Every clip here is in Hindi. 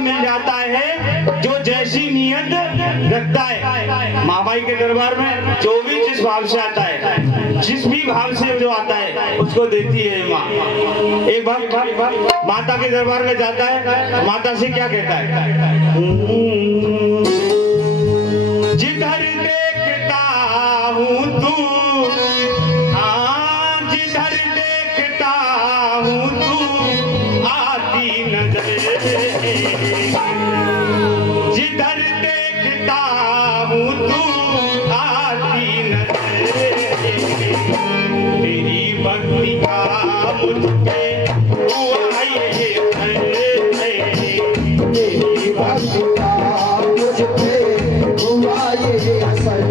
मिल जाता है जो जैसी नियत रखता है। माँ बाई के दरबार में जो भी जिस भाव से आता है, जिस भी भाव से जो आता है उसको देती है माँ। एक बार माता के दरबार में जाता है, माता से क्या कहता है, जिधर देखता हूँ तू, हाँ जिधर देखता हूँ तू आती नजर, जिधर देखता हूँ तू आती नजर, तेरी भक्ति का मुझ पे हुआ ये असर, तेरी भक्ति का मुझ पे हुआ ये असर,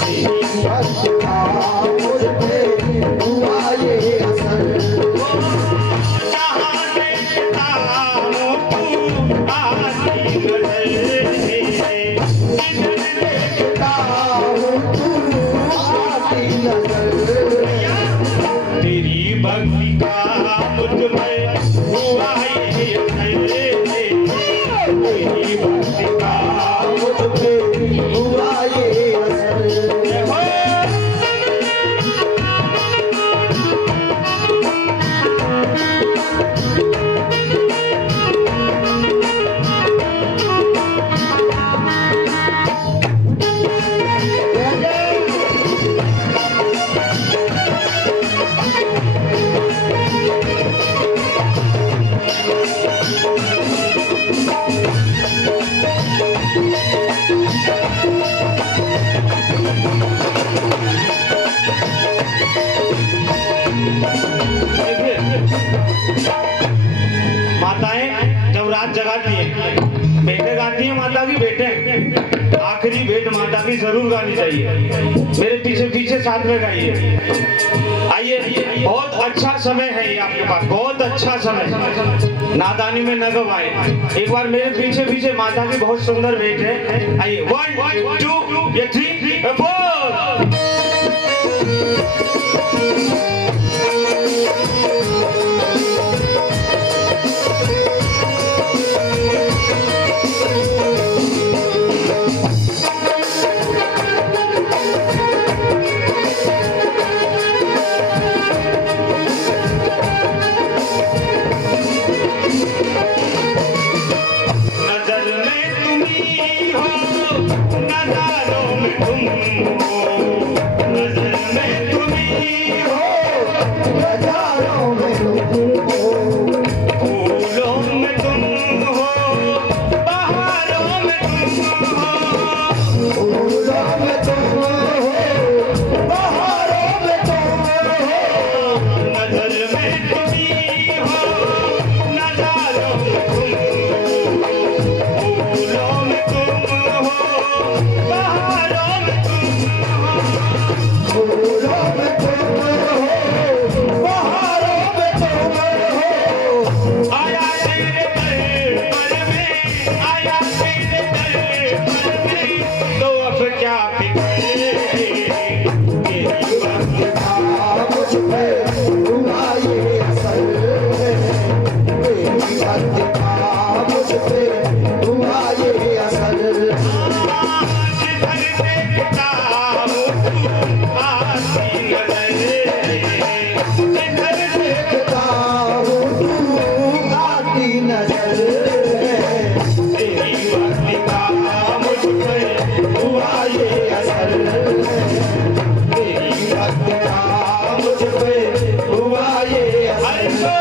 तेरी भक्ति का मुझ पे हुआ ये असर, जहाँ देखता हूँ तू आती नजर, जिधर देखता हूँ तू आती नजर, तेरी भक्ति का मुझ में हुआ ये असर, तेरी भक्ति का मुझ पे हुआ ये असर। माताएं जब रात जगाती हैं, बेटे गाती हैं माता की, बेटे आखिरी भेंट माता की जरूर गानी चाहिए। मेरे पीछे पीछे साथ में गाइए। आइए, बहुत अच्छा समय है ये आपके पास, बहुत अच्छा समय, नादानी में न गवाए। एक बार मेरे पीछे पीछे माता की बहुत सुंदर भेंट है। आइए, 1 2 3 4। नजर में तुम ही हो, नजारों में तुम हो, नजर में तुम ही हो, नजारों में तुम हो, फूलों में तुम हो, बहारों में तुम हो, फूलों में तुम हो, बहारों में तुम हो, नजर में तुम ही हो, नजारों में तुम हो, फूलों में तुम हो, बहारों में तुम हो, फूलों में तुम हो, बहारों में तुम हो, आया तेरे दरबार में, आया तेरे दरबार में, तो अब क्या फिक्र, तेरी भक्ति का मुझ पे हुआ ये असर, तेरी भक्ति का मुझ पे हुआ ये असर, जिधर देखता हूँ तू आती नजर, जिधर देखता हूँ तू आती नजर, तेरी भक्ति का मुझ पे हुआ ये असर, तेरी भक्ति का मुझ पे हुआ ये असर।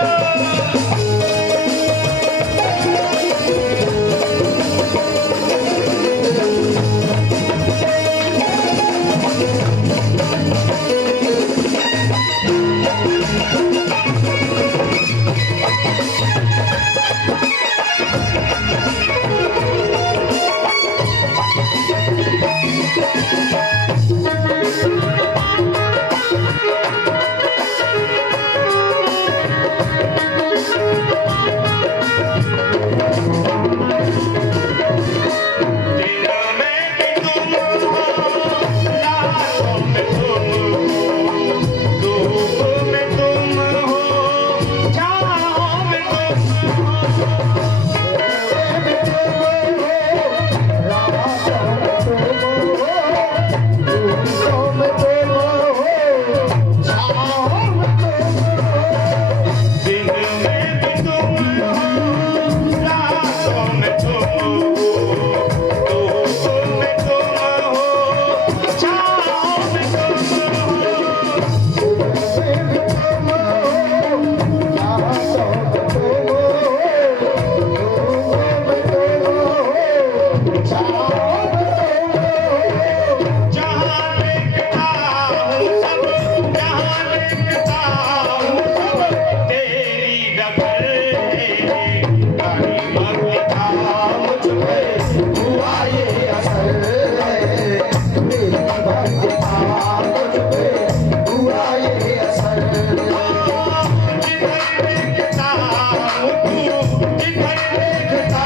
पर देखता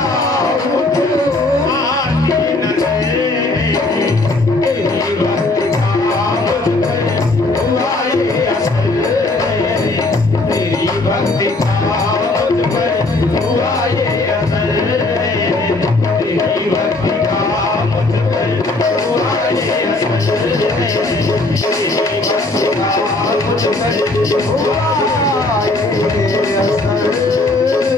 हूँ आती नजर तेरी भक्ति का मुझ पर हुआ ये असर तेरी भक्ति का मुझ पर हुआ ये असर तेरी भक्ति का मुझ पर हुआ ये असर तेरी भक्ति का मुझ पर हुआ ये असर